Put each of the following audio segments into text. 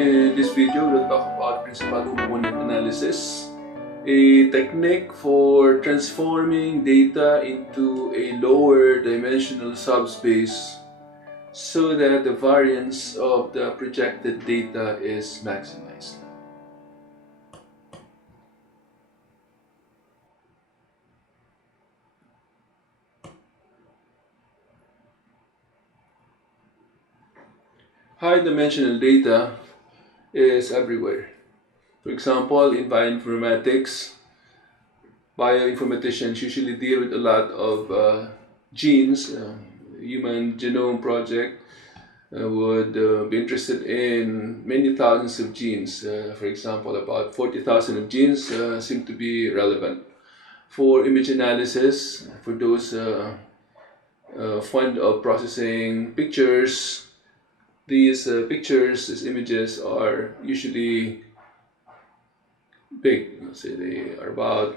In this video, we'll talk about principal component analysis, a technique for transforming data into a lower dimensional subspace so that the variance of the projected data is maximized. High-dimensional data is everywhere. For example, in bioinformatics, bioinformaticians usually deal with a lot of genes. Human Genome Project would be interested in many thousands of genes. For example, about 40,000 of genes seem to be relevant. For image analysis, for those fond of processing pictures, these images are usually big. Let's say they are about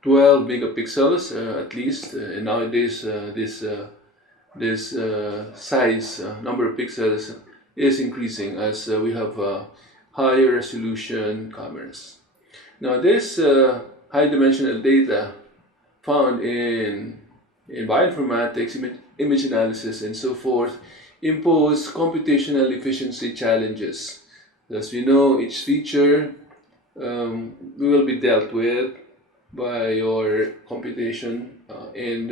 12 megapixels at least, and nowadays this size number of pixels is increasing as we have higher resolution cameras. Now this high dimensional data found in bioinformatics, image analysis, and so forth impose computational efficiency challenges. As we know, each feature will be dealt with by your computation, and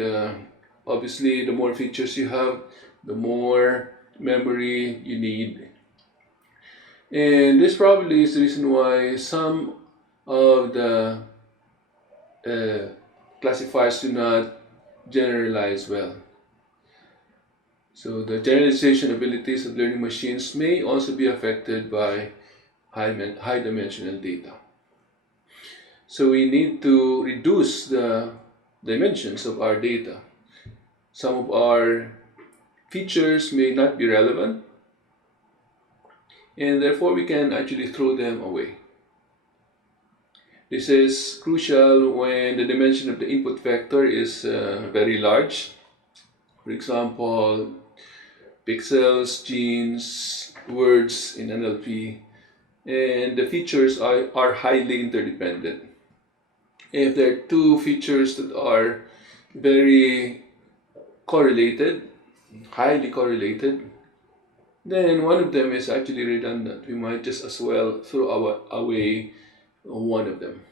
obviously the more features you have, the more memory you need. And this probably is the reason why some of the classifiers do not generalize well. So the generalization abilities of learning machines may also be affected by high dimensional data. So we need to reduce the dimensions of our data. Some of our features may not be relevant, and therefore we can actually throw them away. This is crucial when the dimension of the input vector is very large. For example, pixels, genes, words in NLP, and the features are highly interdependent. If there are two features that are very correlated, highly correlated, then one of them is actually redundant. We might just as well throw away one of them.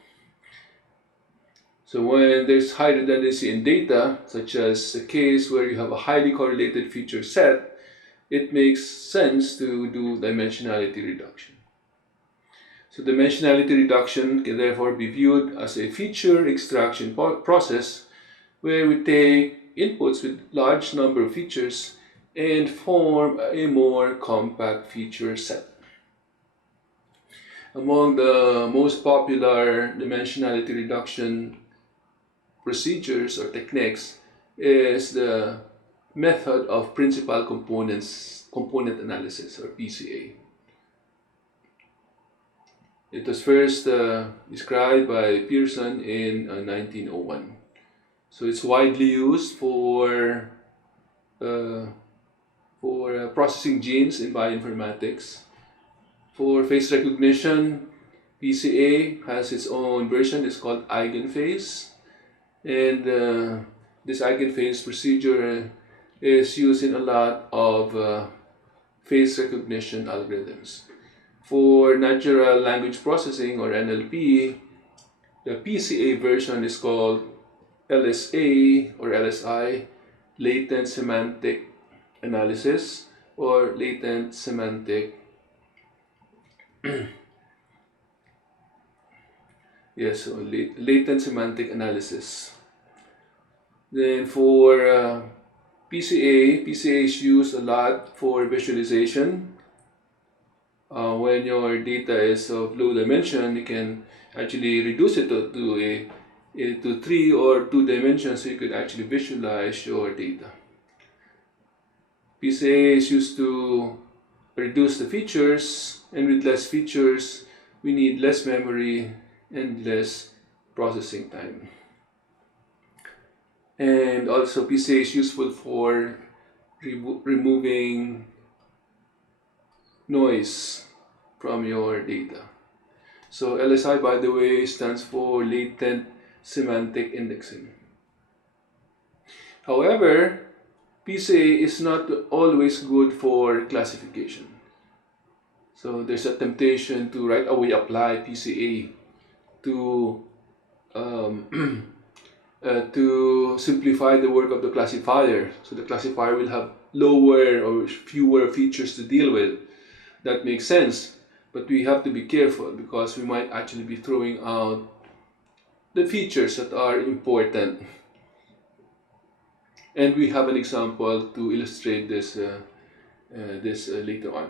So when there's high redundancy in data, such as a case where you have a highly correlated feature set, it makes sense to do dimensionality reduction. So dimensionality reduction can therefore be viewed as a feature extraction process where we take inputs with large number of features and form a more compact feature set. Among the most popular dimensionality reduction procedures or techniques is the method of principal component analysis, or PCA. It was first described by Pearson in 1901. So it's widely used for processing genes in bioinformatics. For face recognition, PCA has its own version. It's called eigenphase, and this eigenphase procedure is used in a lot of face recognition algorithms. For natural language processing, or NLP, the PCA version is called LSA or LSI, latent semantic analysis, or latent semantic latent semantic analysis. Then for PCA is used a lot for visualization. When your data is of low dimension, you can actually reduce it to 3 or 2 dimensions, so you could actually visualize your data. PCA is used to reduce the features, and with less features, we need less memory and less processing time. And also PCA is useful for removing noise from your data. So LSI, by the way, stands for latent semantic indexing. However, PCA is not always good for classification. So there's a temptation to right away apply PCA to to simplify the work of the classifier. So the classifier will have lower or fewer features to deal with. That makes sense, but we have to be careful because we might actually be throwing out the features that are important. And we have an example to illustrate this, later on.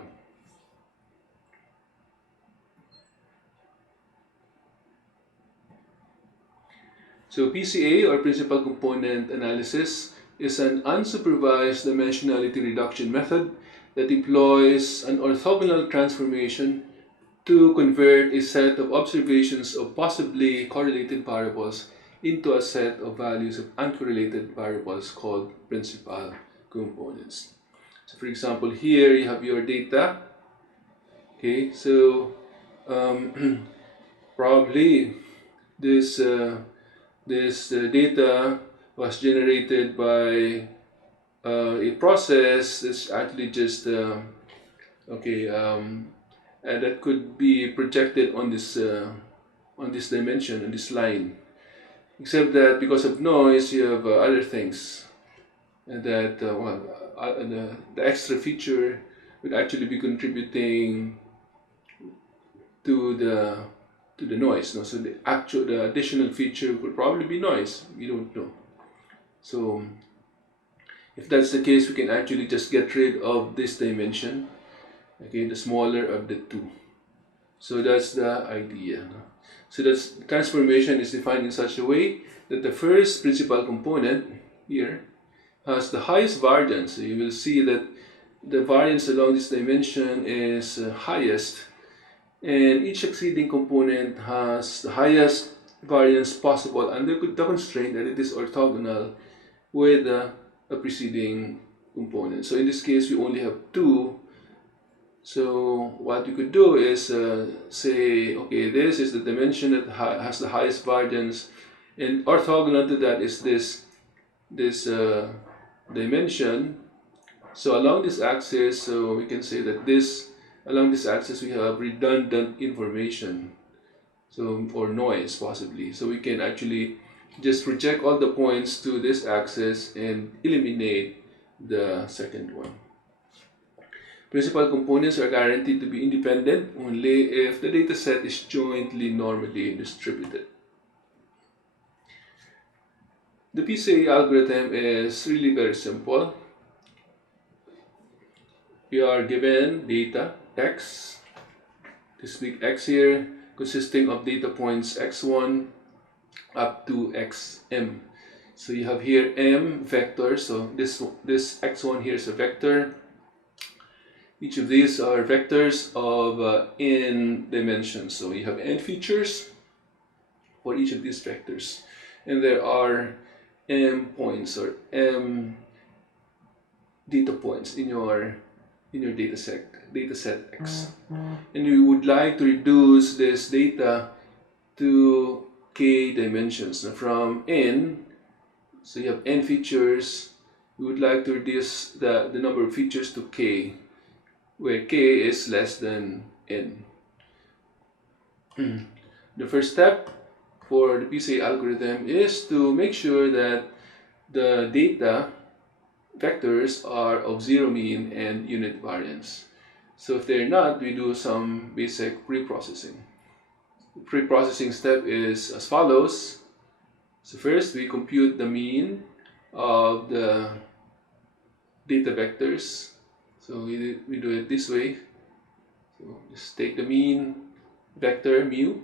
So PCA, or Principal Component Analysis, is an unsupervised dimensionality reduction method that employs an orthogonal transformation to convert a set of observations of possibly correlated variables into a set of values of uncorrelated variables called principal components. So for example, here you have your data. Okay, so probably this data was generated by a process that's actually just and that could be projected on this dimension, on this line. Except that because of noise, you have other things, and that the extra feature would actually be contributing to the noise. No? So the additional feature could probably be noise. We don't know. So if that's the case, we can actually just get rid of this dimension. Okay, the smaller of the two. So that's the idea. No? So that's transformation is defined in such a way that the first principal component here has the highest variance. So you will see that the variance along this dimension is highest, and each succeeding component has the highest variance possible under the constraint that it is orthogonal with a preceding component. So in this case, we only have two. So what we could do is say, okay, this is the dimension that has the highest variance, and orthogonal to that is this dimension. So along this axis, so we can say that along this axis we have redundant information, so or noise possibly. So we can actually just project all the points to this axis and eliminate the second one. Principal components are guaranteed to be independent only if the dataset is jointly normally distributed. The PCA algorithm is really very simple. We are given data x, this big X here, consisting of data points x1 up to xm. So you have here m vectors. So this x1 here is a vector. Each of these are vectors of n dimensions. So you have n features for each of these vectors, and there are m points or m data points in your dataset X. And we would like to reduce this data to k dimensions. Now from n, so you have n features, we would like to reduce the number of features to k, where k is less than n. The first step for the PCA algorithm is to make sure that the data vectors are of zero mean and unit variance. So if they're not, we do some basic pre-processing. The pre-processing step is as follows. So first we compute the mean of the data vectors. So we do it this way. So just take the mean vector mu.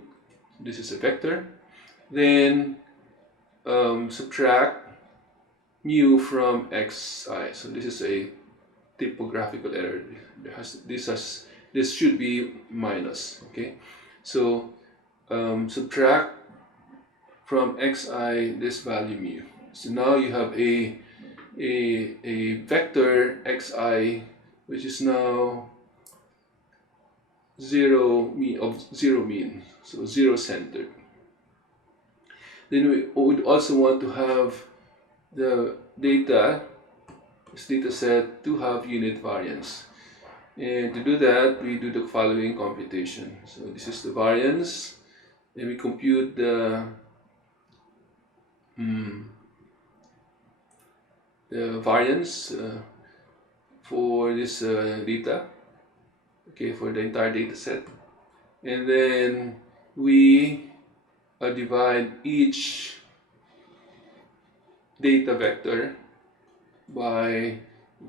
This is a vector. Then subtract mu from xi. So this is a typographical error. This should be minus. Okay. So subtract from xi this value mu. So now you have a vector xi, which is now zero mean, so zero centered. Then we would also want to have the data, this data set, to have unit variance. And to do that, we do the following computation. So this is the variance. Then we compute the variance for this data, okay, for the entire data set. And then we divide each data vector by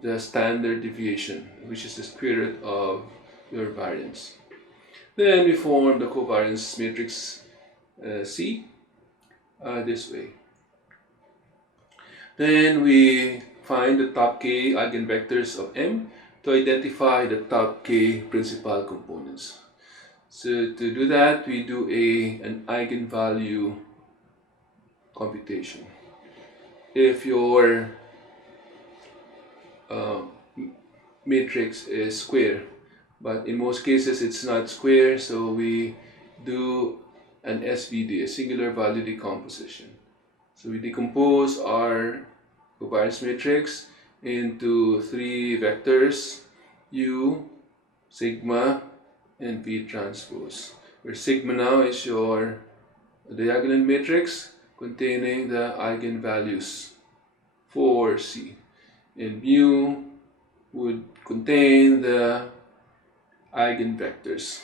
the standard deviation, which is the square root of your variance. Then we form the covariance matrix C this way. Then we find the top k eigenvectors of M to identify the top k principal components. So to do that, we do an eigenvalue computation. If your matrix is square, but in most cases it's not square, so we do an SVD, a singular value decomposition. So we decompose our covariance matrix into three vectors: U, sigma, and V transpose, where sigma now is your diagonal matrix containing the eigenvalues for C, and mu would contain the eigenvectors.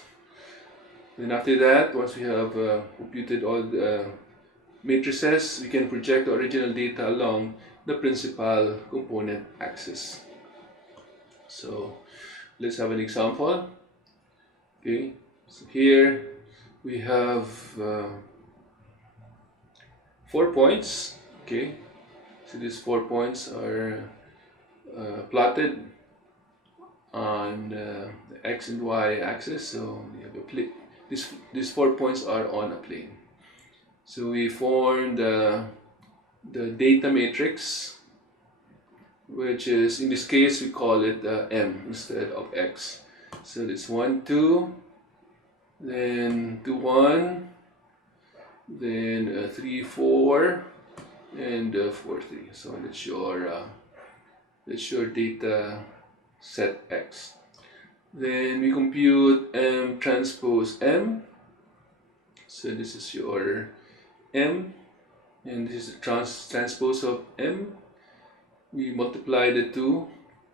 Then after that, once we have computed all the matrices, we can project the original data along the principal component axis. So let's have an example. Okay, so here we have 4 points. Okay, so these 4 points are plotted on the x and y axis. So we have a plane. These 4 points are on a plane. So we form the data matrix, which is, in this case, we call it M instead of X. So it's 1, 2, then 2, 1, then 3, 4, and 4, 3. So that's your data set X. Then we compute M transpose M. So this is your M, and this is the transpose of M. We multiply the two,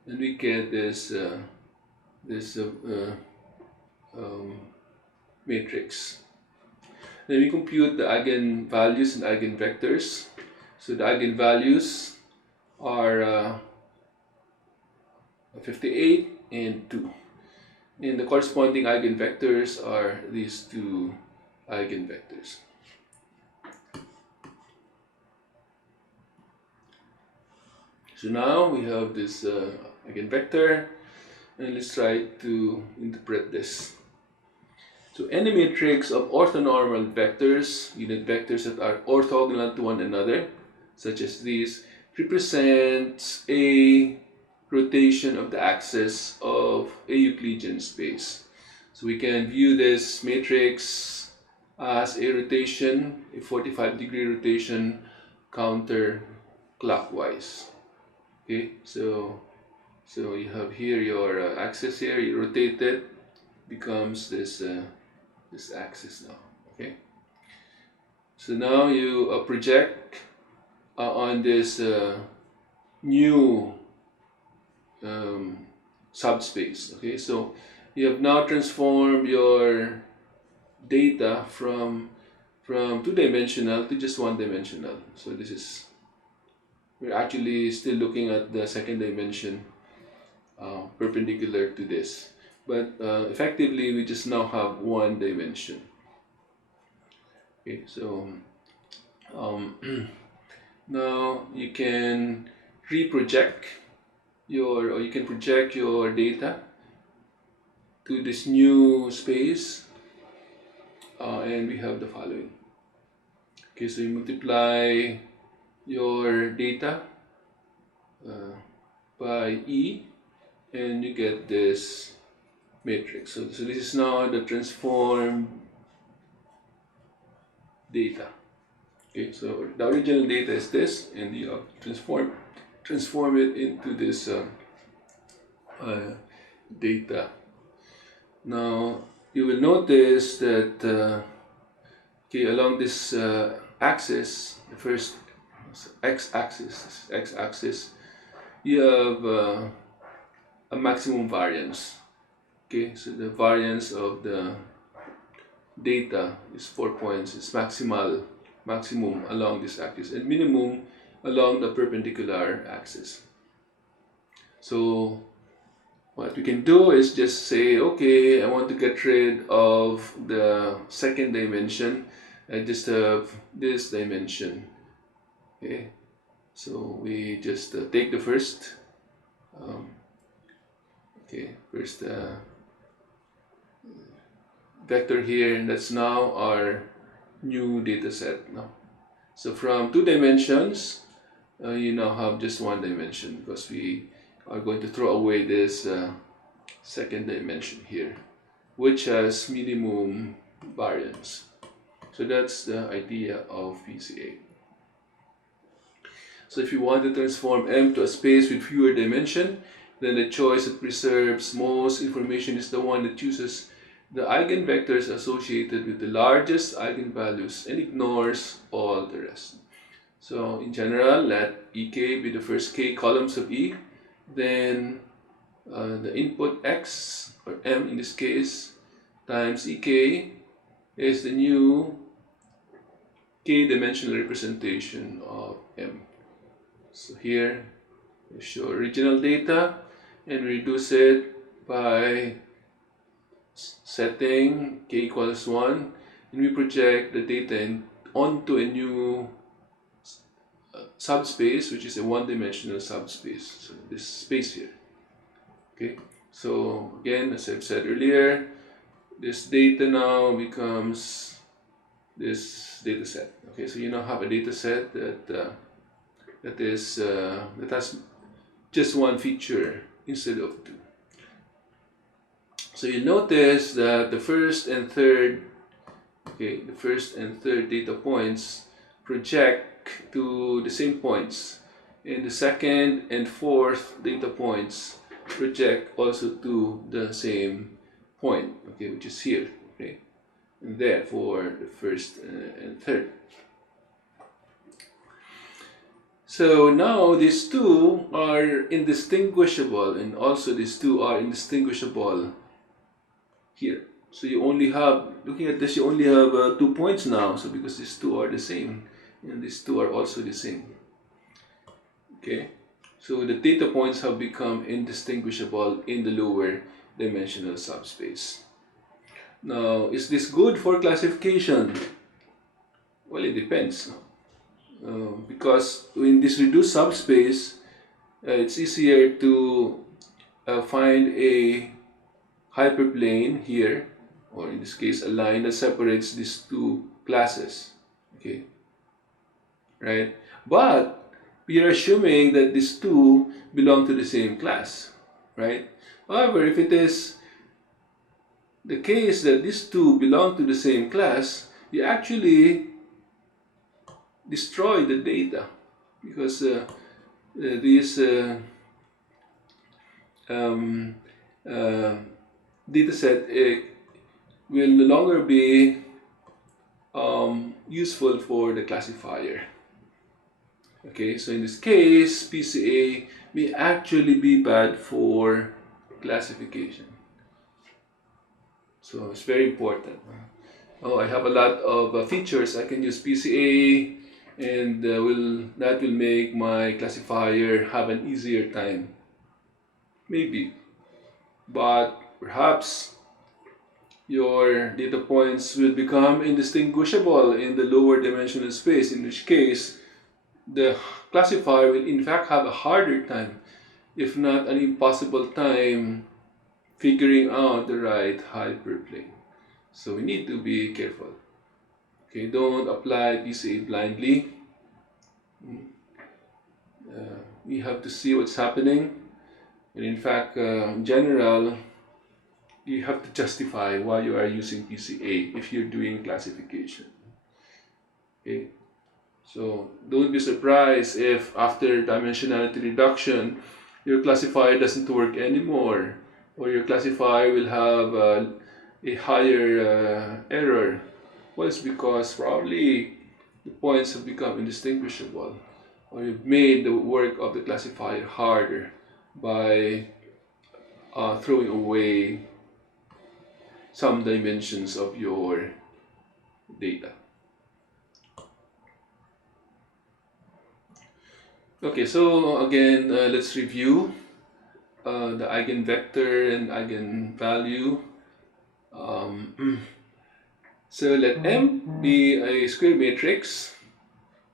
and we get this matrix. Then we compute the eigenvalues and eigenvectors. So the eigenvalues are 58 and 2. And the corresponding eigenvectors are these two eigenvectors. So now we have this eigenvector, and let's try to interpret this. So any matrix of orthonormal vectors, unit vectors that are orthogonal to one another, such as these, represents a rotation of the axis of a Euclidean space. So we can view this matrix as a rotation, a 45-degree rotation counterclockwise. Okay, so you have here your axis here, you rotate it, becomes this this axis now. Okay, so now you project on this new subspace. Okay, so you have now transformed your data from two-dimensional to just one-dimensional. So this is, we're actually still looking at the second dimension perpendicular to this, but effectively we just now have one dimension. Okay, so now you can reproject or you can project your data to this new space, and we have the following. Okay, so you multiply your data by E, and you get this matrix. So this is now the transformed data. Okay, so the original data is this, and you transform it into this data. Now you will notice that okay, along this axis, the first x-axis, you have a maximum variance. Okay, so the variance of the data is 4 points. It's maximum along this axis, and minimum along the perpendicular axis. So what we can do is just say, okay, I want to get rid of the second dimension. I just have this dimension. Okay, so we just take the first vector here, and that's now our new data set now. So from 2 dimensions, you now have just 1 dimension, because we are going to throw away this second dimension here, which has minimum variance. So that's the idea of PCA. So if you want to transform M to a space with fewer dimensions, then the choice that preserves most information is the one that chooses the eigenvectors associated with the largest eigenvalues and ignores all the rest. So in general, let EK be the first k columns of E, then the input X, or M in this case, times EK is the new k-dimensional representation of M. So here we show original data and reduce it by setting k equals 1, and we project the data onto a new subspace, which is a one-dimensional subspace. So this space here. Okay, so again, as I've said earlier, this data now becomes this data set. Okay, so you now have a data set that has just one feature instead of 2. So you notice that the first and third data points project to the same points, and the second and fourth data points project also to the same point, okay, which is here, okay, and there for the first and third. So now these two are indistinguishable, and also these two are indistinguishable here. So you only have, looking at this, you only have 2 points now, so because these two are the same, and these two are also the same. Okay, so the data points have become indistinguishable in the lower dimensional subspace. Now, is this good for classification? Well, it depends. Because in this reduced subspace, it's easier to find a hyperplane here, or in this case a line that separates these two classes, okay, right? But we are assuming that these two belong to the same class, right? However, if it is the case that these two belong to the same class, you actually destroy the data, because these data set will no longer be useful for the classifier. Okay, so in this case, PCA may actually be bad for classification. So it's very important. Oh, I have a lot of features. I can use PCA, and that will make my classifier have an easier time. Maybe. But perhaps your data points will become indistinguishable in the lower dimensional space, in which case the classifier will in fact have a harder time, if not an impossible time, figuring out the right hyperplane. So we need to be careful. Okay, don't apply PCA blindly. We have to see what's happening. And in fact, in general, you have to justify why you are using PCA if you're doing classification. Okay, so don't be surprised if after dimensionality reduction your classifier doesn't work anymore, or your classifier will have a higher error. Well, it's because probably the points have become indistinguishable, or you've made the work of the classifier harder by throwing away some dimensions of your data. Okay, so again, let's review the eigenvector and eigenvalue. So let M be a square matrix,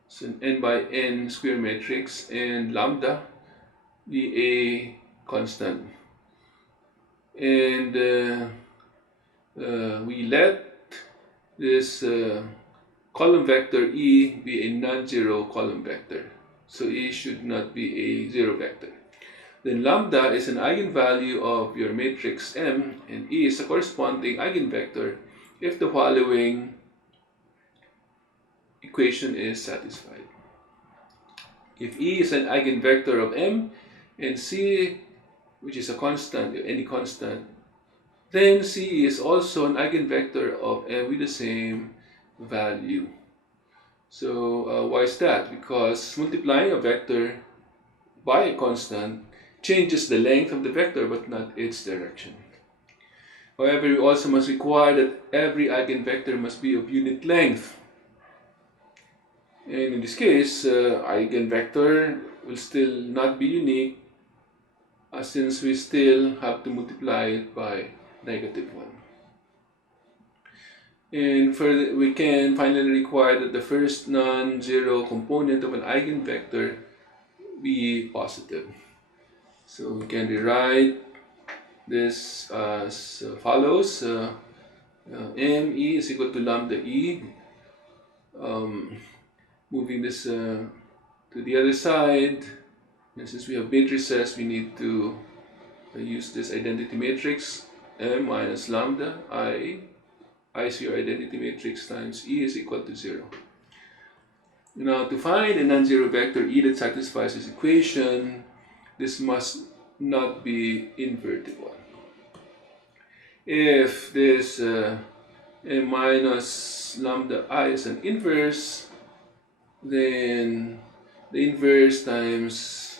so an n by n square matrix, and lambda be a constant. And we let this column vector E be a non-zero column vector. So E should not be a zero vector. Then lambda is an eigenvalue of your matrix M, and E is a corresponding eigenvector if the following equation is satisfied. If E is an eigenvector of M and C, which is a constant, any constant, then C is also an eigenvector of M with the same value. So why is that? Because multiplying a vector by a constant changes the length of the vector but not its direction. However, we also must require that every eigenvector must be of unit length. And in this case, eigenvector will still not be unique, since we still have to multiply it by -1. And further, we can finally require that the first non-zero component of an eigenvector be positive. So we can rewrite this as follows. ME is equal to lambda E. Moving this to the other side, and since we have matrices, we need to use this identity matrix. M minus lambda I is your identity matrix times E is equal to 0. Now, to find a non-zero vector E that satisfies this equation, this must not be invertible. If this M minus lambda I is an inverse, then the inverse times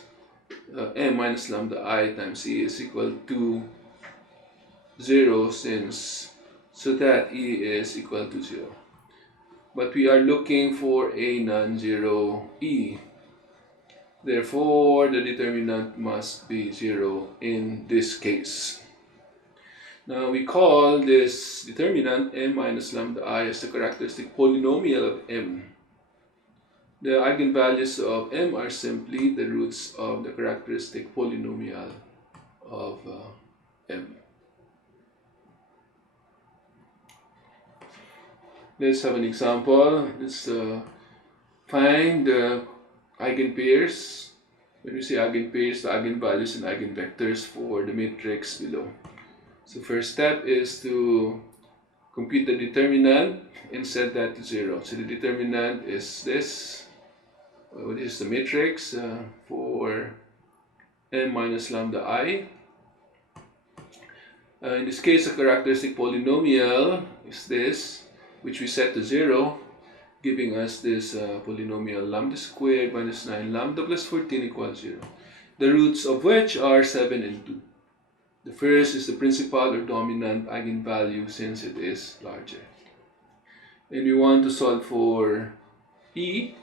M minus lambda I times E is equal to 0, so that E is equal to 0. But we are looking for a non-zero E. Therefore, the determinant must be 0 in this case. Now, we call this determinant M minus lambda I as the characteristic polynomial of M. The eigenvalues of M are simply the roots of the characteristic polynomial of M. Let's have an example. Let's find the eigenpairs. When we say eigenpairs, the eigenvalues and eigenvectors for the matrix below. So first step is to compute the determinant and set that to 0. So the determinant is this. This is the matrix for M minus lambda I. In this case, the characteristic polynomial is this, which we set to 0, giving us this polynomial lambda squared minus 9 lambda plus 14 equals 0, the roots of which are 7 and 2. The first is the principal or dominant eigenvalue since it is larger. And we want to solve for E.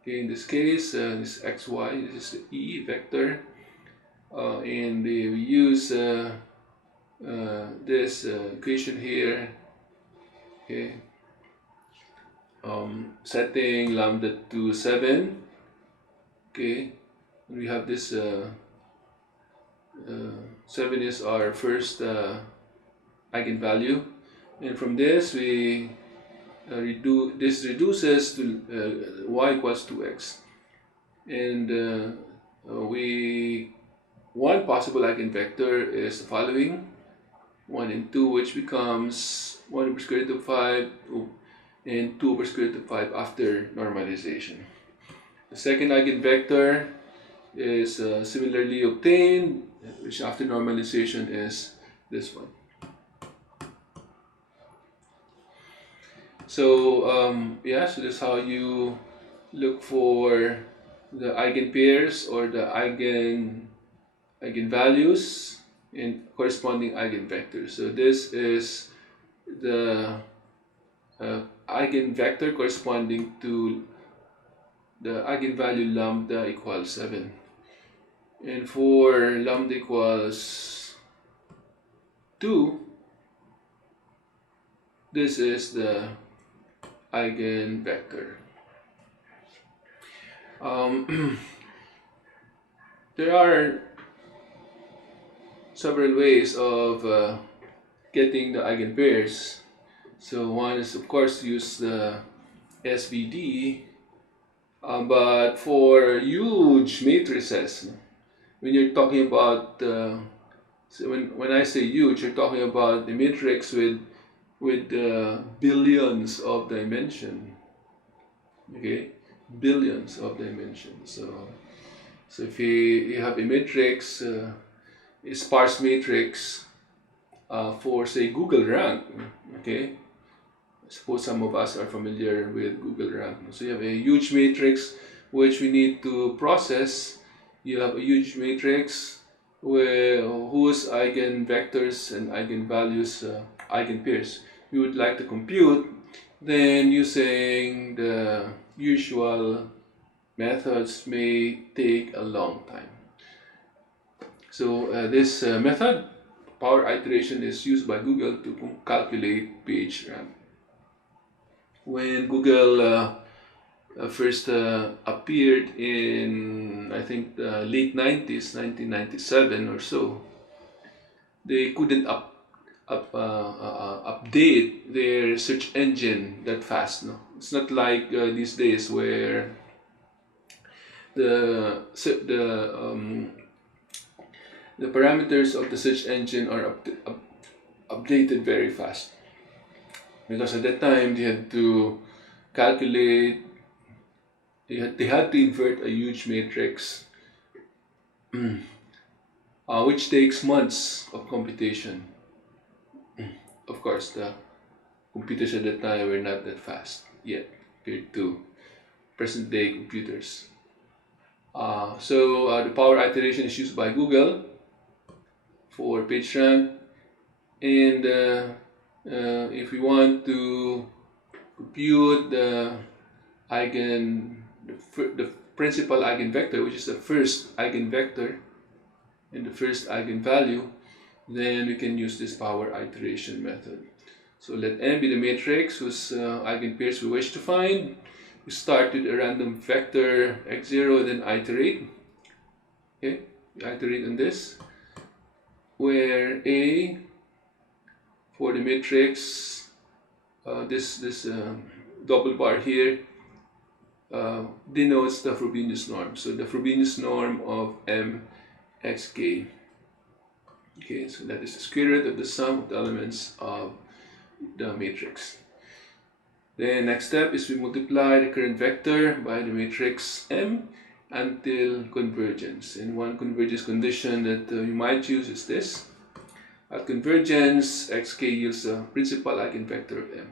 Okay, in this case, this xy, this is the E vector. And we use this equation here. Okay, setting lambda to 7. Okay, we have this 7 is our first eigenvalue, and from this we reduces to y equals 2x, and one possible eigenvector is the following. 1 and 2, which becomes 1 over square root of 5 and 2 over square root of 5 after normalization. The second eigenvector is similarly obtained, which after normalization is this one. So yeah, so this is how you look for the eigenpairs or the eigenvalues and corresponding eigenvectors. So this is the eigenvector corresponding to the eigenvalue lambda equals 7. And for lambda equals 2, this is the eigenvector. There are several ways of getting the eigenpairs. So one is, of course, use the SVD, but for huge matrices, when you're talking about so when I say huge, you're talking about the matrix with billions of dimension. Okay, billions of dimensions. So if you have a matrix, a sparse matrix for say Google rank, okay. I suppose some of us are familiar with Google rank. So you have a huge matrix which we need to process. You have a huge matrix whose eigenvectors and eigenvalues, eigenpairs you would like to compute. Then using the usual methods may take a long time. So this method, power iteration, is used by Google to calculate page rank. When Google first appeared in, I think, the late 90s, 1997 or so, they couldn't update their search engine that fast. No, it's not like these days where the parameters of the search engine are updated very fast, because at that time they had to calculate, they had to invert a huge matrix, which takes months of computation. Of course, the computers at that time were not that fast yet compared to present day computers. So the power iteration is used by Google for PageRank, and if we want to compute the principal eigenvector, which is the first eigenvector and the first eigenvalue, then we can use this power iteration method. So let n be the matrix whose eigenpairs we wish to find. We start with a random vector x0, then iterate. Okay, we iterate on this, where a, for the matrix, this double bar here denotes the Frobenius norm. So the Frobenius norm of mxk. Okay, so that is the square root of the sum of the elements of the matrix. Then next step is we multiply the current vector by the matrix M until convergence. And one convergence condition that you might use is this. At convergence, xk yields a principal eigenvector of M,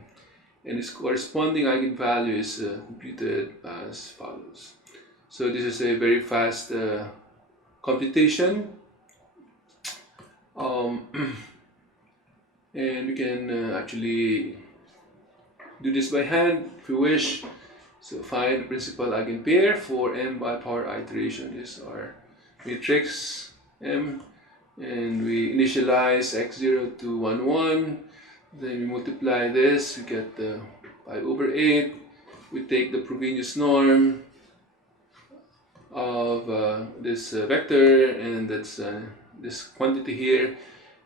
and its corresponding eigenvalue is computed as follows. So this is a very fast computation, and we can actually do this by hand if you wish. So find the principal eigenpair for M by power iteration. Is our matrix M, and we initialize x0 to 1, 1. Then we multiply this, we get 5 over 8. We take the Frobenius norm of this vector, and that's this quantity here.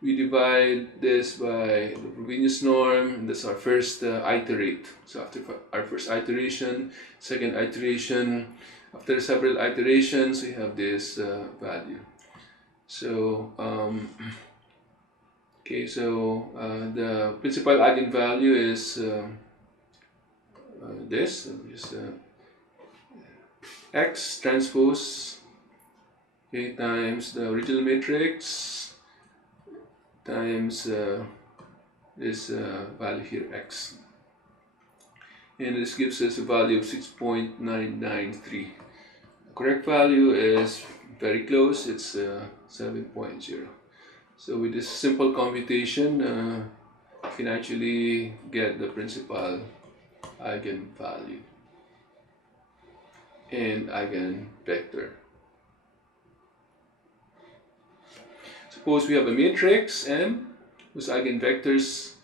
We divide this by the Frobenius norm, and that's our first iterate. So after our first iteration, second iteration, after several iterations, we have this value. So Okay, so the principal eigenvalue is this, just x transpose, okay, times the original matrix times this value here, x, and this gives us a value of 6.993. The correct value is very close, it's 7.0. So with this simple computation, you can actually get the principal eigenvalue and eigenvector. Suppose we have a matrix M whose eigenvectors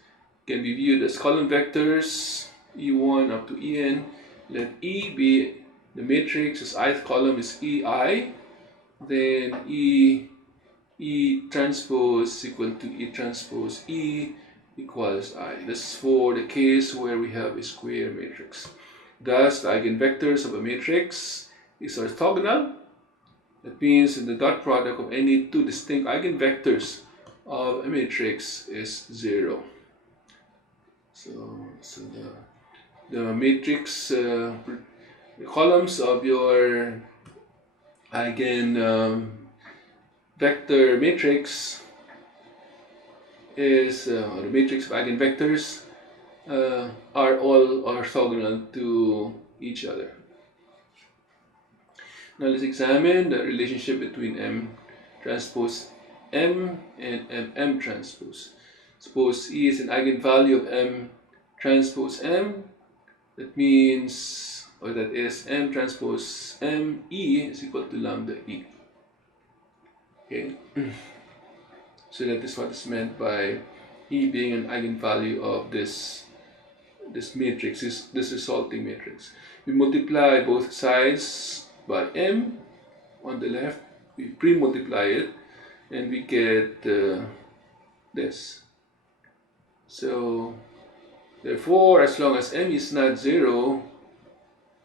can be viewed as column vectors E1 up to En. Let E be the matrix, whose ith column is EI, then E transpose is equal to E transpose E equals I. This is for the case where we have a square matrix. Thus, the eigenvectors of a matrix is orthogonal. That means that the dot product of any two distinct eigenvectors of a matrix is 0. So the matrix, the columns of your eigenvector matrix is, the matrix of eigenvectors are all orthogonal to each other. Now let's examine the relationship between M transpose M and M transpose. Suppose E is an eigenvalue of M transpose M. That means, or that is, M transpose M E is equal to lambda E. Okay, so that is what is meant by E being an eigenvalue of this matrix, this resulting matrix. We multiply both sides by M on the left, we pre-multiply it, and we get this. So therefore, as long as M is not 0,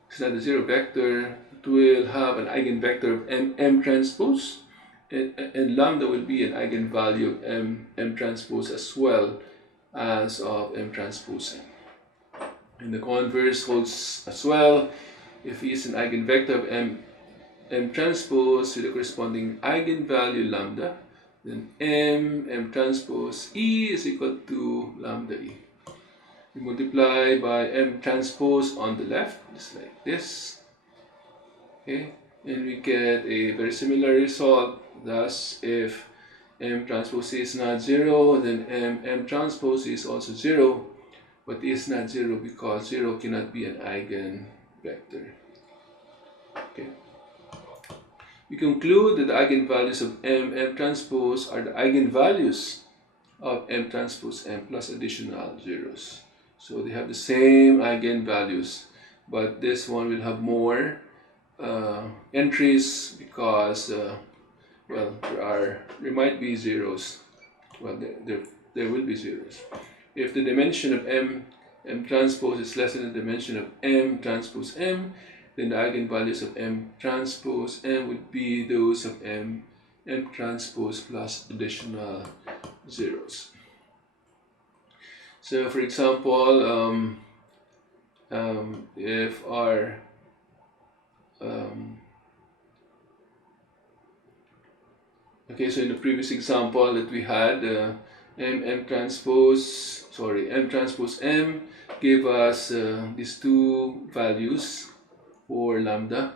it's not a 0 vector, it will have an eigenvector of M transpose, and lambda will be an eigenvalue of M transpose as well as of M transpose M. And the converse holds as well. If E is an eigenvector of M transpose with the corresponding eigenvalue lambda, then M transpose E is equal to lambda E. We multiply by M transpose on the left, just like this. Okay, and we get a very similar result. Thus, if M transpose is not 0, then M transpose is also 0, but is not 0 because 0 cannot be an eigenvector. Okay. We conclude that the eigenvalues of M transpose are the eigenvalues of M transpose M plus additional zeros. So they have the same eigenvalues, but this one will have more entries because well, there might be zeros. Well, there will be zeros. If the dimension of M transpose is less than the dimension of M transpose M, then the eigenvalues of M transpose M would be those of M transpose plus additional zeros. So for example, if our okay, so in the previous example that we had, M transpose M gave us these two values for lambda,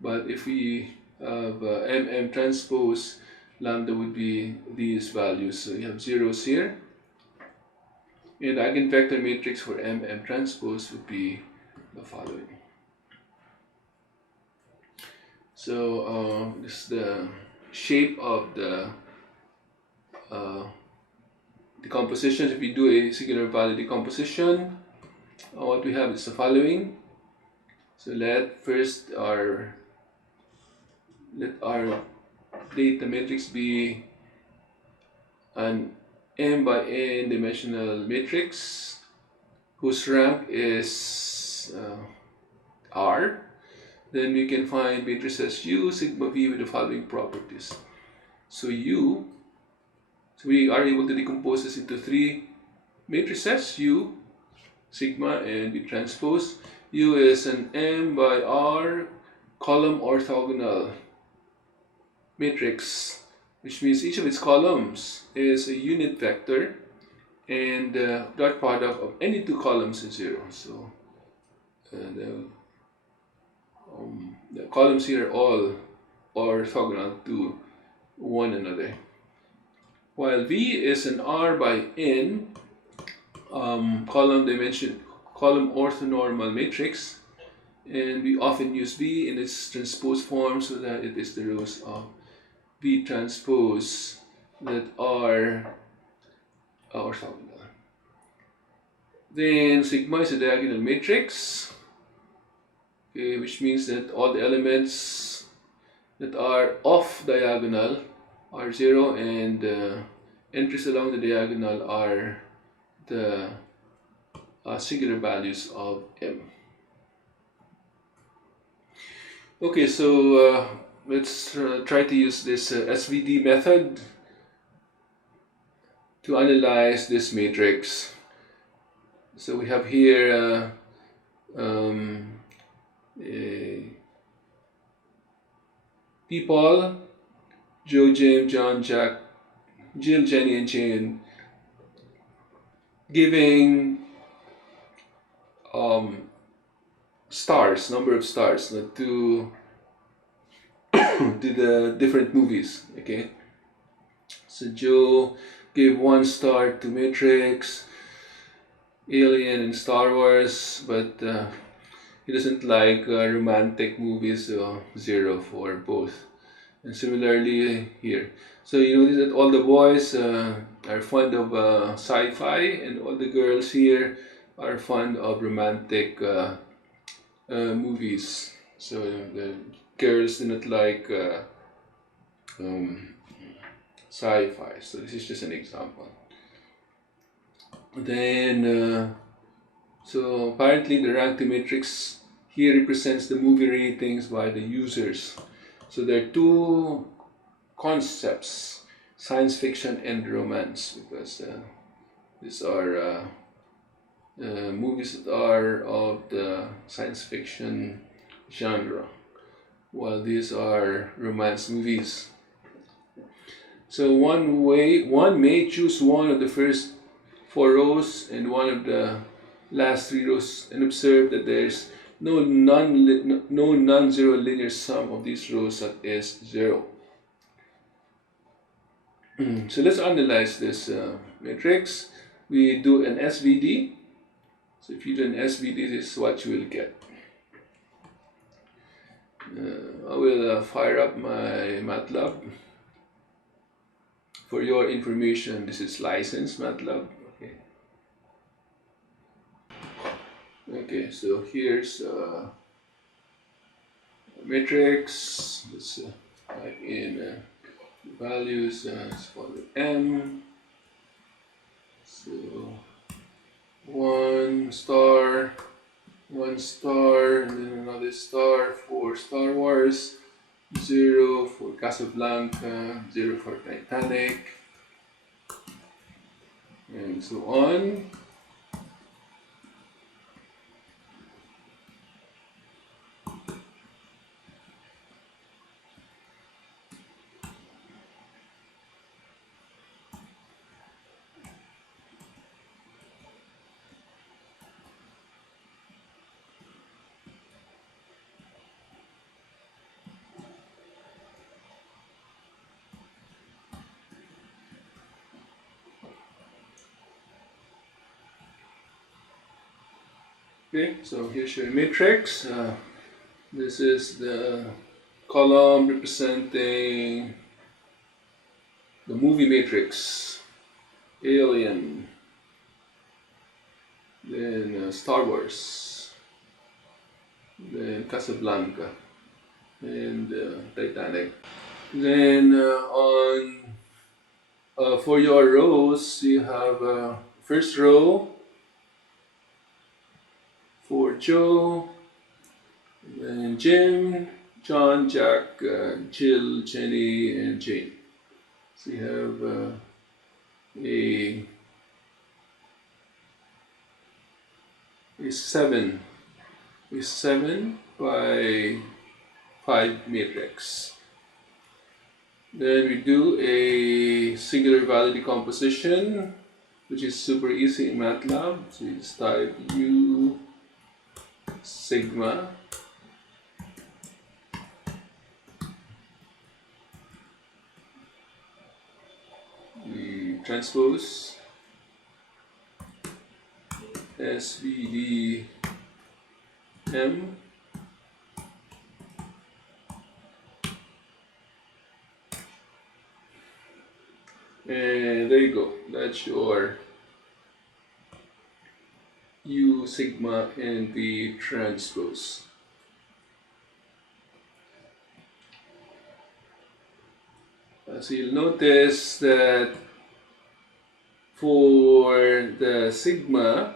but if we have M transpose, lambda would be these values. So you have zeros here, and the eigenvector matrix for M transpose would be the following. So this is the shape of the decomposition. If we do a singular value decomposition, what we have is the following. So let our data matrix be an M by N dimensional matrix whose rank is R. Then we can find matrices U sigma V with the following properties. So So we are able to decompose this into three matrices: U, sigma, and B transpose. U is an M by R column orthogonal matrix, which means each of its columns is a unit vector, and the dot product of any two columns is 0. So the columns here are all orthogonal to one another. While V is an R by N column orthonormal matrix, and we often use V in its transpose form so that it is the rows of V transpose that are orthogonal. Then sigma is a diagonal matrix, okay, which means that all the elements that are off diagonal are 0, and entries along the diagonal are the singular values of M. Okay, so let's try to use this SVD method to analyze this matrix. So we have here people, Joe, Jim, John, Jack, Jill, Jenny, and Jane, giving stars, number of stars to the different movies. Okay, so Joe gave 1 star to Matrix, Alien, and Star Wars, but he doesn't like romantic movies, so 0 for both. And similarly here, so you notice that all the boys are fond of sci-fi, and all the girls here are fond of romantic movies. So the girls do not like sci-fi. So this is just an example. Then so apparently the rank matrix here represents the movie ratings by the users. So there are two concepts: science fiction and romance, because these are movies that are of the science fiction genre, while these are romance movies. So one may choose one of the first 4 rows and one of the last 3 rows, and observe that there's no non-zero linear sum of these rows that is 0. So let's analyze this matrix. We do an SVD. So if you do an SVD, this is what you will get. I will fire up my MATLAB. For your information, this is licensed MATLAB. Okay, so here's a matrix. Let's type in values. Let's call it M. So 1 star, 1 star, and then another star for Star Wars, 0 for Casablanca, 0 for Titanic, and so on. Okay, so here's your matrix. This is the column representing the movie matrix: Alien, then Star Wars, then Casablanca, and Titanic. Then for your rows, you have first row for Joe, and Jim, John, Jack, Jill, Jenny, and Jane. So you have a 7 by 5 matrix. Then we do a singular value decomposition, which is super easy in MATLAB. So you just type U sigma we transpose SVD M and there you go. That's your U sigma and V transpose. So you'll notice that for the sigma,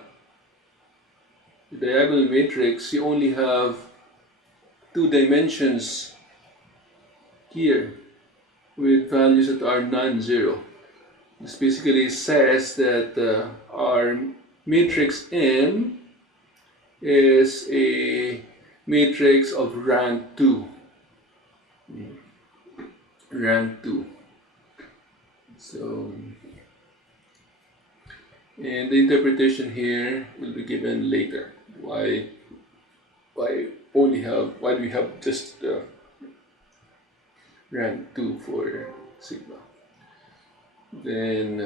the diagonal matrix, you only have 2 dimensions here with values that are non-zero. This basically says that our matrix M is a matrix of rank 2. Rank 2. So, and the interpretation here will be given later. Why do we have just rank 2 for sigma? Then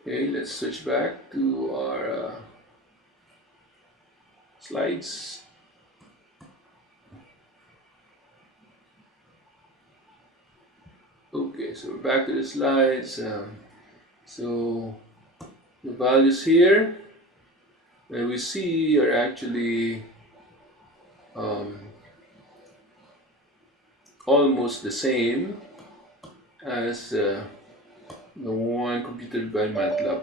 okay, let's switch back to our slides. Okay, so we're back to the slides. So the values here that we see are actually almost the same as the one computed by MATLAB.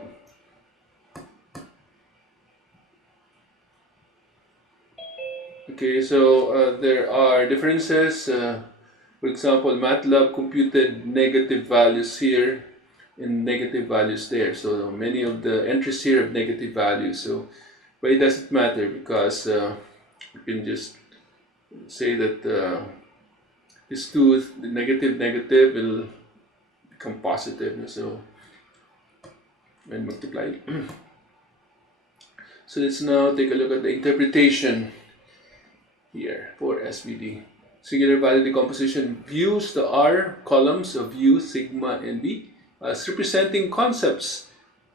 Okay, so there are differences. For example, MATLAB computed negative values here and negative values there. So many of the entries here have negative values. So, but it doesn't matter because you can just say that these two, the negative will become positive. So, and multiply. So let's now take a look at the interpretation here for SVD. Singular value decomposition views the R columns of U, sigma, and V as representing concepts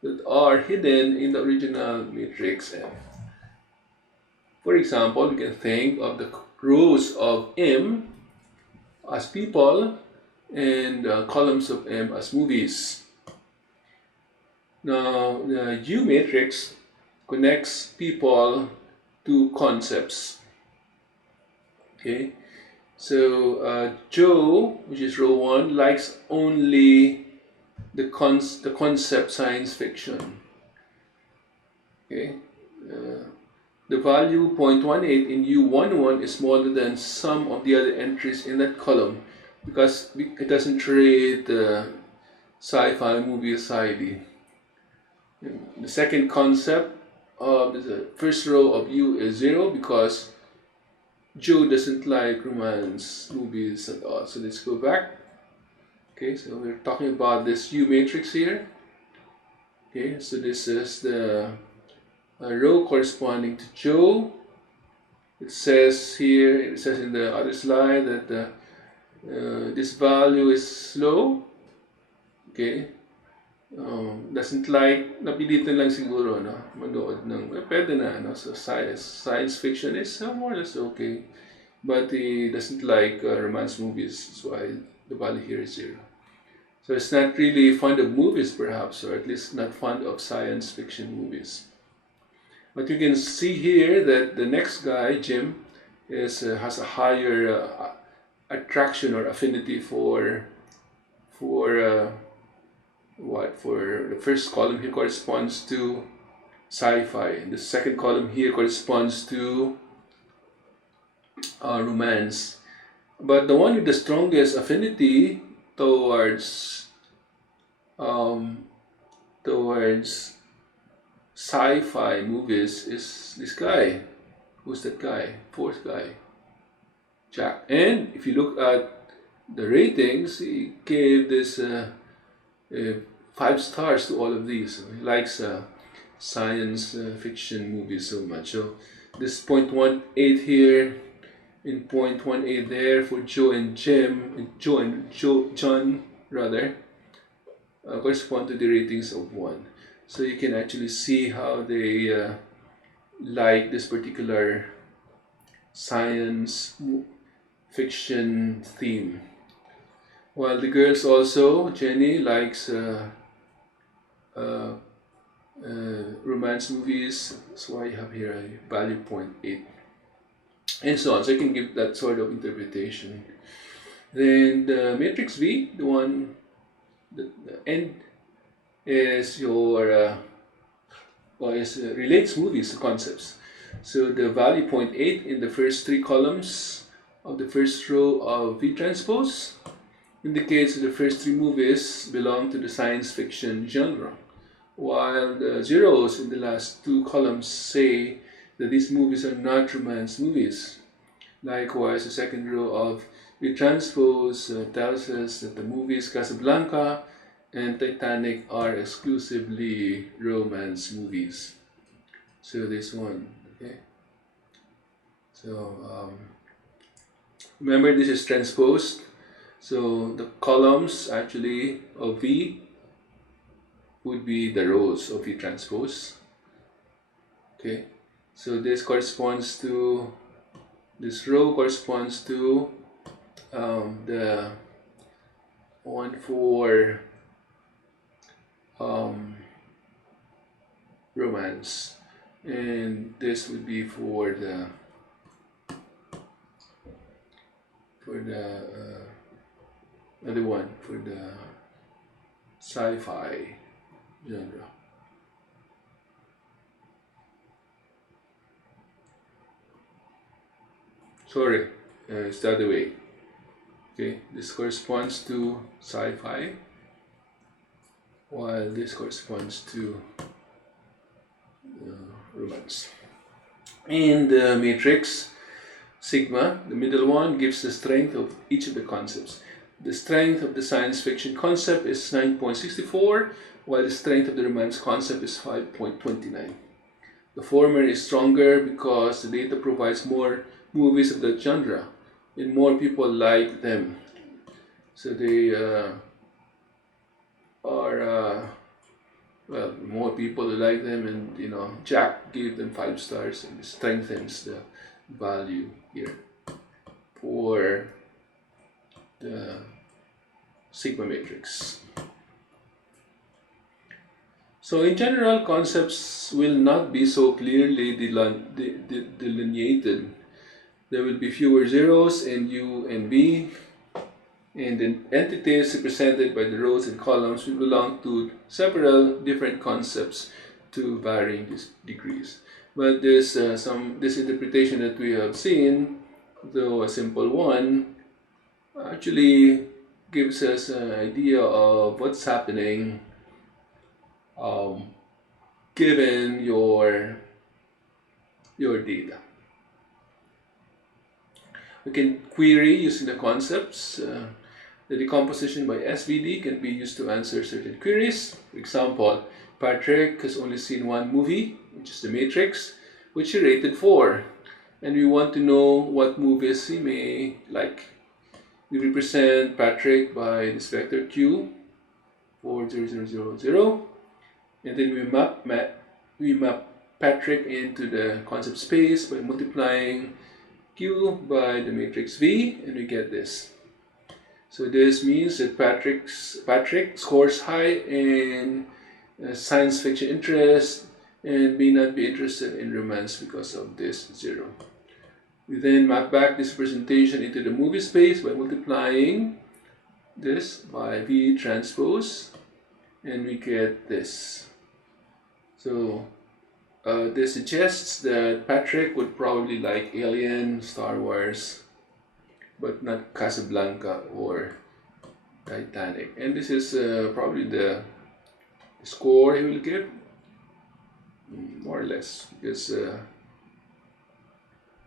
that are hidden in the original matrix M. For example, we can think of the rows of M as people and columns of M as movies. Now, the U matrix connects people to concepts. Okay. So Joe, which is row 1, likes only the concept science fiction. Okay, the value 0.18 in U11 is smaller than some of the other entries in that column because it doesn't trade sci-fi movie SciD. The second concept of the first row of U is 0 because Joe doesn't like romance movies at all. So let's go back. Okay, so we're talking about this U matrix here. Okay, so this is the row corresponding to Joe. It says here, it says in the other slide that this value is low. Okay, doesn't like, napilitan lang siguro, no? Manood ng, pwede na, no? So science fiction is more or less okay. But he doesn't like romance movies, that's why the value here is 0. So it's not really fond of movies perhaps, or at least not fond of science fiction movies. But you can see here that the next guy, Jim, has a higher attraction or affinity for the first column here corresponds to sci-fi, and the second column here corresponds to romance. But the one with the strongest affinity towards um, towards sci-fi movies is this guy. Who's that guy? Fourth guy, Jack. And if you look at the ratings, he gave this 5 stars to all of these. So he likes science fiction movies so much. So this 0.18 here and 0.18 there for Joe and John rather correspond to the ratings of 1. So you can actually see how they like this particular science fiction theme. While the girls also, Jenny likes uh, romance movies, so I have here a value 0.8 and so on. So I can give that sort of interpretation. Then the matrix V, the one, the end is your relates movies to concepts. So the value 0.8 in the first 3 columns of the first row of V transpose indicates that the first 3 movies belong to the science fiction genre, while the zeros in the last 2 columns say that these movies are not romance movies. Likewise, the second row of V transpose tells us that the movies Casablanca and Titanic are exclusively romance movies. So this one, okay. So remember, this is transposed. So the columns actually of V would be the rows of V transpose. Okay. So this corresponds to, this row corresponds to the one for romance, and this would be for the other one for the sci-fi genre. Sorry, it's the other way. Okay, this corresponds to sci-fi, while this corresponds to romance. And the matrix sigma, the middle one, gives the strength of each of the concepts. The strength of the science fiction concept is 9.64, while the strength of the romance concept is 5.29. The former is stronger because the data provides more movies of that genre and more people like them. So they are well, more people who like them, and Jack gave them 5 stars, and it strengthens the value here for the sigma matrix. So in general, concepts will not be so clearly delineated. There will be fewer zeros in U and V, and the entities represented by the rows and columns will belong to several different concepts to varying degrees. But this interpretation that we have seen, though a simple one, actually gives us an idea of what's happening given your data. We can query using the concepts. The decomposition by SVD can be used to answer certain queries. For example, Patrick has only seen one movie, which is The Matrix, which he rated 4. And we want to know what movies he may like. We represent Patrick by this vector Q, 40000, and then we map Patrick into the concept space by multiplying Q by the matrix V, and we get this. So this means that Patrick scores high in science fiction interest and may not be interested in romance because of this 0. We then map back this representation into the movie space by multiplying this by V transpose, and we get this. So this suggests that Patrick would probably like Alien, Star Wars, but not Casablanca or Titanic. And this is probably the score he will give, more or less, because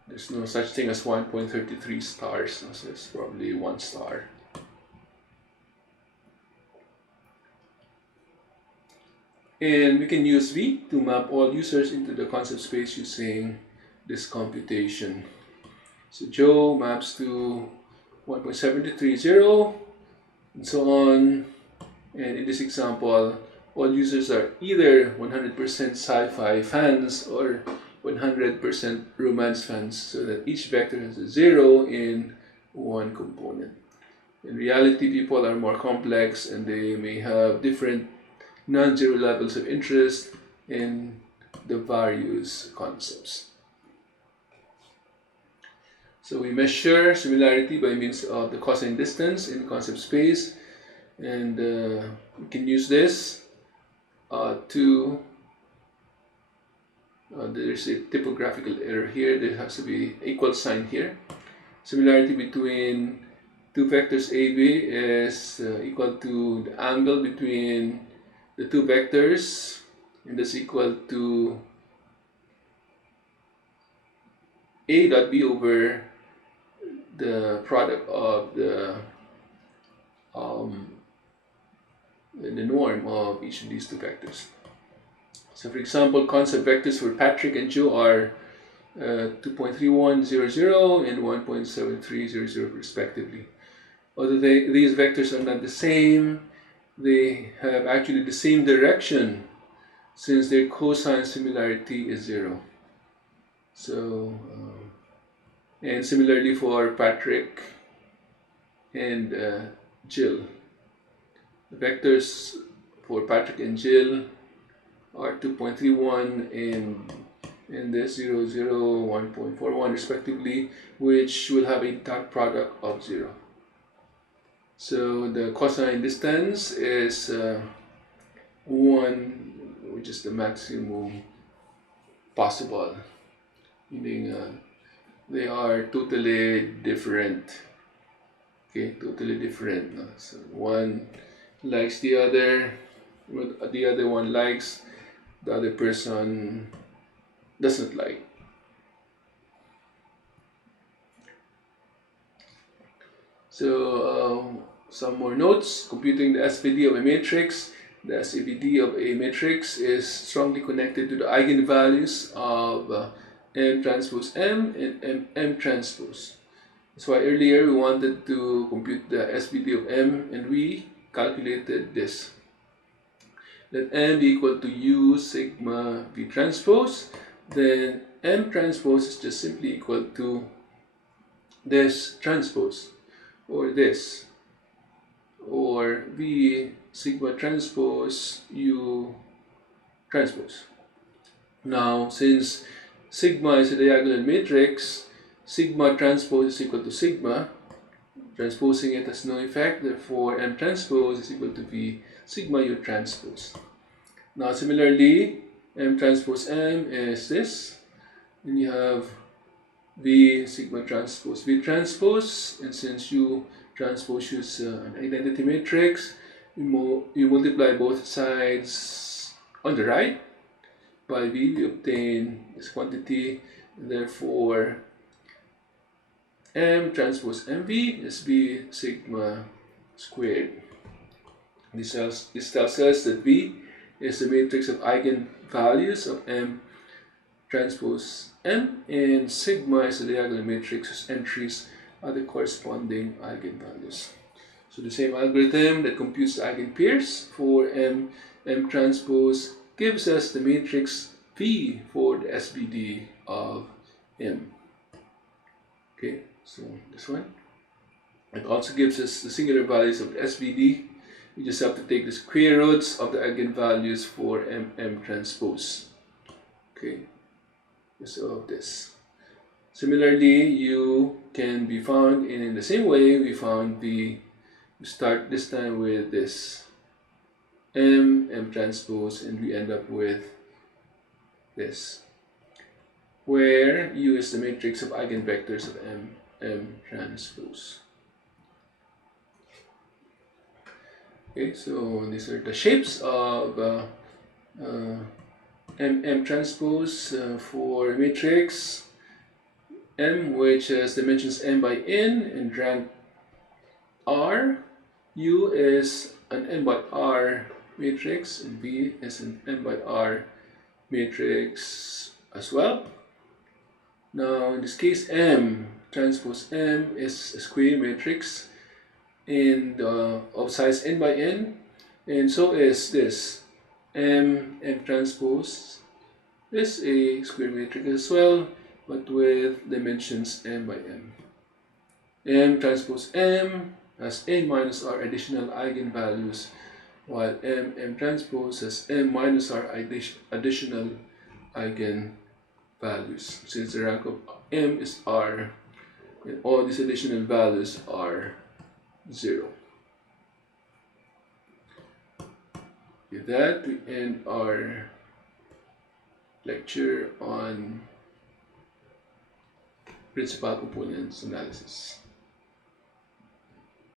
there's no such thing as 1.33 stars, so it's probably 1 star. And we can use V to map all users into the concept space using this computation. So Joe maps to 1.7330 and so on. And in this example, all users are either 100% sci-fi fans or 100% romance fans, so that each vector has a 0 in one component. In reality, people are more complex and they may have different non-zero levels of interest in the various concepts. So we measure similarity by means of the cosine distance in concept space, and we can use this to there's a typographical error here. There has to be equal sign here. Similarity between two vectors AB is equal to the angle between the two vectors, and that's equal to A dot B over the product of the norm of each of these two vectors. So for example, concept vectors for Patrick and Joe are 2.3100 and 1.7300 respectively. Although these vectors are not the same, they have actually the same direction since their cosine similarity is 0. So, and similarly for Patrick and Jill. The vectors for Patrick and Jill are 2.31 and this 0, 0, 1.41 respectively, which will have a dot product of 0. So the cosine distance is 1, which is the maximum possible, meaning they are totally different. Okay, totally different. So one likes the other, what the other one likes, the other person doesn't like. So some more notes. Computing the SVD of a matrix. The SVD of a matrix is strongly connected to the eigenvalues of M transpose M and M transpose. That's why earlier we wanted to compute the SVD of M, and we calculated this. Let M be equal to U sigma V transpose. Then M transpose is just simply equal to this transpose, or this, or V sigma transpose U transpose. Now, since sigma is a diagonal matrix, sigma transpose is equal to sigma. Transposing it has no effect, therefore M transpose is equal to V sigma U transpose. Now similarly, M transpose M is this, and you have V sigma transpose V transpose, and since U transpose is an identity matrix, you multiply both sides on the right by V, we obtain this quantity, and therefore M transpose MV is V sigma squared. This tells us that V is the matrix of eigenvalues of M transpose M, and sigma is the diagonal matrix whose entries are the corresponding eigenvalues. So the same algorithm that computes the eigenpairs for M transpose gives us the matrix V for the SVD of M. Okay, so this one. It also gives us the singular values of the SVD. We just have to take the square roots of the eigenvalues for M transpose. Okay, so of this. Similarly, U can be found in the same way we found V. We start this time with this M transpose, and we end up with this, where U is the matrix of eigenvectors of M transpose. Okay, so these are the shapes of M transpose for matrix M, which has dimensions m by n and rank R. U is an n by R matrix, and V is an n by R matrix as well. Now, in this case, M transpose M is a square matrix and of size n by n, and so is this M transpose is a square matrix as well, but with dimensions m by n. M transpose M has n minus r additional eigenvalues, while M transpose has m minus r additional eigenvalues. Since the rank of M is r, and all these additional values are 0. With that, we end our lecture on principal components analysis.